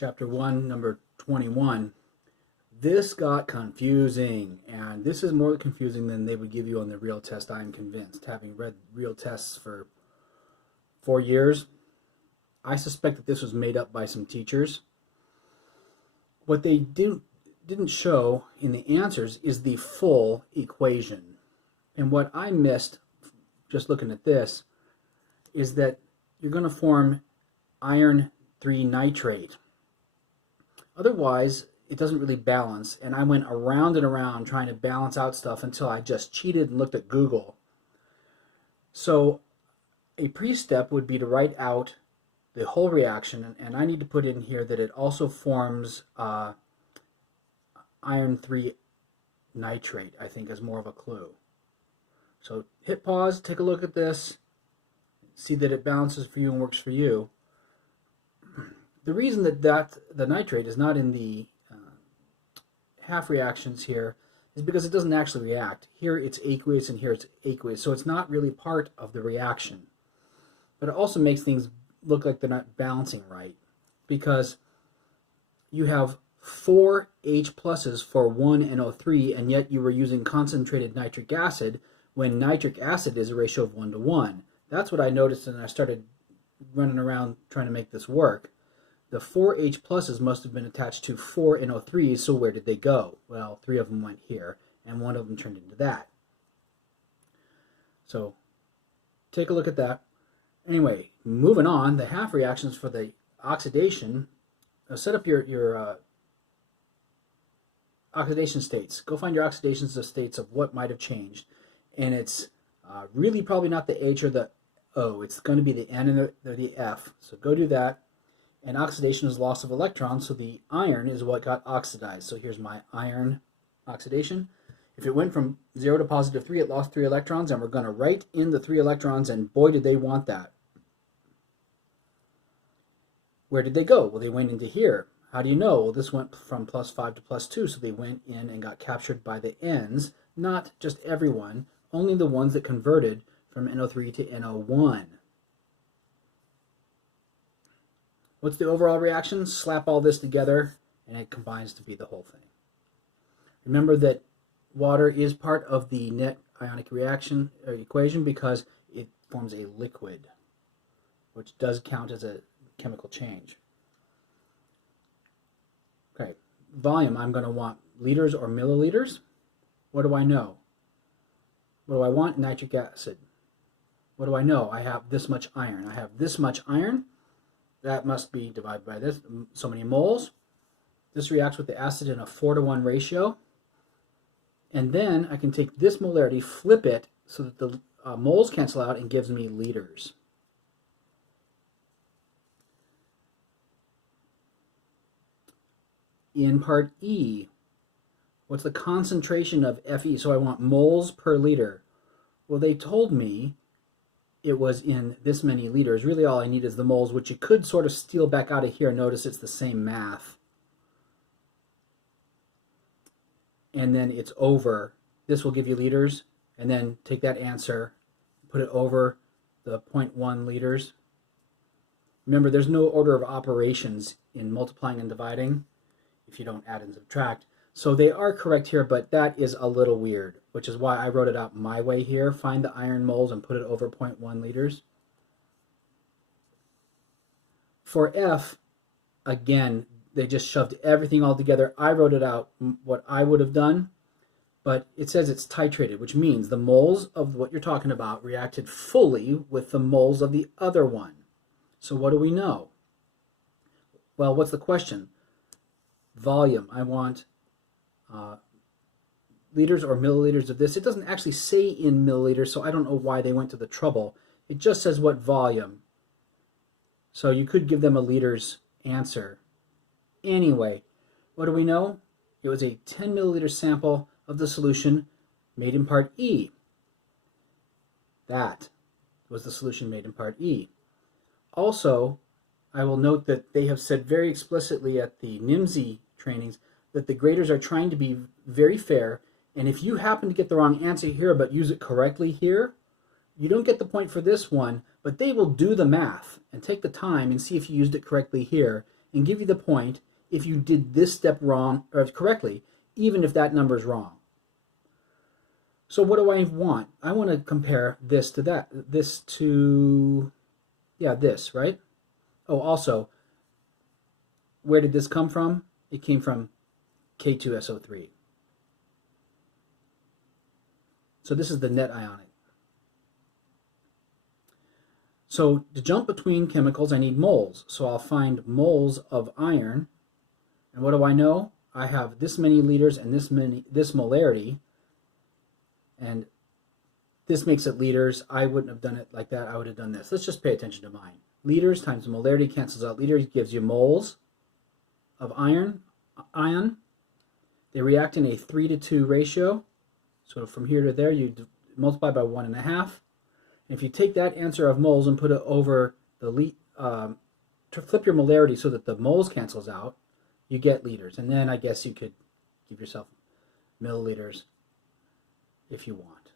chapter 1, number 21. This got confusing, and this is more confusing than they would give you on the real test, I'm convinced. Having read real tests for 4 years, I suspect that this was made up by some teachers. What they didn't show in the answers is the full equation. And what I missed, just looking at this, is that you're going to form iron 3 nitrate. Otherwise, it doesn't really balance, and I went around and around trying to balance out stuff until I just cheated and looked at Google. So a pre-step would be to write out the whole reaction, and I need to put in here that it also forms iron 3 nitrate, I think, as more of a clue. So hit pause, take a look at this, see that it balances for you and works for you. The reason that the nitrate is not in the half reactions here is because it doesn't actually react. Here it's aqueous and here it's aqueous, so it's not really part of the reaction. But it also makes things look like they're not balancing right, because you have 4 H pluses for 1 NO3, and yet you were using concentrated nitric acid when nitric acid is a ratio of 1 to 1. That's what I noticed, and I started running around trying to make this work. The 4 H pluses must have been attached to 4 NO3s, so where did they go? Well, 3 of them went here, and 1 of them turned into that. So take a look at that. Anyway, moving on, the half reactions for the oxidation. Set up your oxidation states. Go find your oxidation states of what might have changed. And it's really probably not the H or the O. It's going to be the N and the F. So go do that. And oxidation is loss of electrons, so the iron is what got oxidized. So here's my iron oxidation. If it went from 0 to positive 3, it lost 3 electrons, and we're going to write in the 3 electrons, and boy, did they want that. Where did they go? Well, they went into here. How do you know? Well, this went from +5 to +2, so they went in and got captured by the N's, not just everyone, only the ones that converted from NO3 to NO1. What's the overall reaction? Slap all this together, and it combines to be the whole thing. Remember that water is part of the net ionic reaction or equation because it forms a liquid, which does count as a chemical change. Okay, volume, I'm going to want liters or milliliters. What do I know? What do I want? Nitric acid. What do I know? I have this much iron. I have this much iron. That must be divided by this, so many moles. This reacts with the acid in a 4 to 1 ratio. And then I can take this molarity, flip it, so that the moles cancel out and gives me liters. In part E, what's the concentration of Fe? So I want moles per liter. Well, they told me it was in this many liters. Really all I need is the moles, which you could sort of steal back out of here. Notice it's the same math. And then it's over. This will give you liters, and then take that answer, put it over the 0.1 liters. Remember, there's no order of operations in multiplying and dividing if you don't add and subtract. So they are correct here, but that is a little weird, which is why I wrote it out my way here. Find the iron moles and put it over 0.1 liters. For F, again, they just shoved everything all together. I wrote it out what I would have done, but it says it's titrated, which means the moles of what you're talking about reacted fully with the moles of the other one. So what do we know? Well, what's the question? Volume. I want liters or milliliters of this. It doesn't actually say in milliliters, so I don't know why they went to the trouble. It just says what volume. So you could give them a liters answer. Anyway, what do we know? It was a 10 milliliter sample of the solution made in part E. That was the solution made in part E. Also, I will note that they have said very explicitly at the NIMSY trainings that the graders are trying to be very fair, and if you happen to get the wrong answer here but use it correctly here, you don't get the point for this one, but they will do the math and take the time and see if you used it correctly here, and give you the point if you did this step wrong or correctly, even if that number is wrong. So what do I want? I want to compare this to that, this to, yeah, this, right? Oh, also, where did this come from? It came from K2SO3. So this is the net ionic. So to jump between chemicals, I need moles. So I'll find moles of iron. And what do I know? I have this many liters and this molarity. And this makes it liters. I wouldn't have done it like that. I would have done this. Let's just pay attention to mine. Liters times molarity cancels out liters, gives you moles of ion. They react in a 3-to-2 ratio. So from here to there, you multiply by 1.5. And if you take that answer of moles and put it over the to flip your molarity so that the moles cancels out, you get liters. And then I guess you could give yourself milliliters if you want.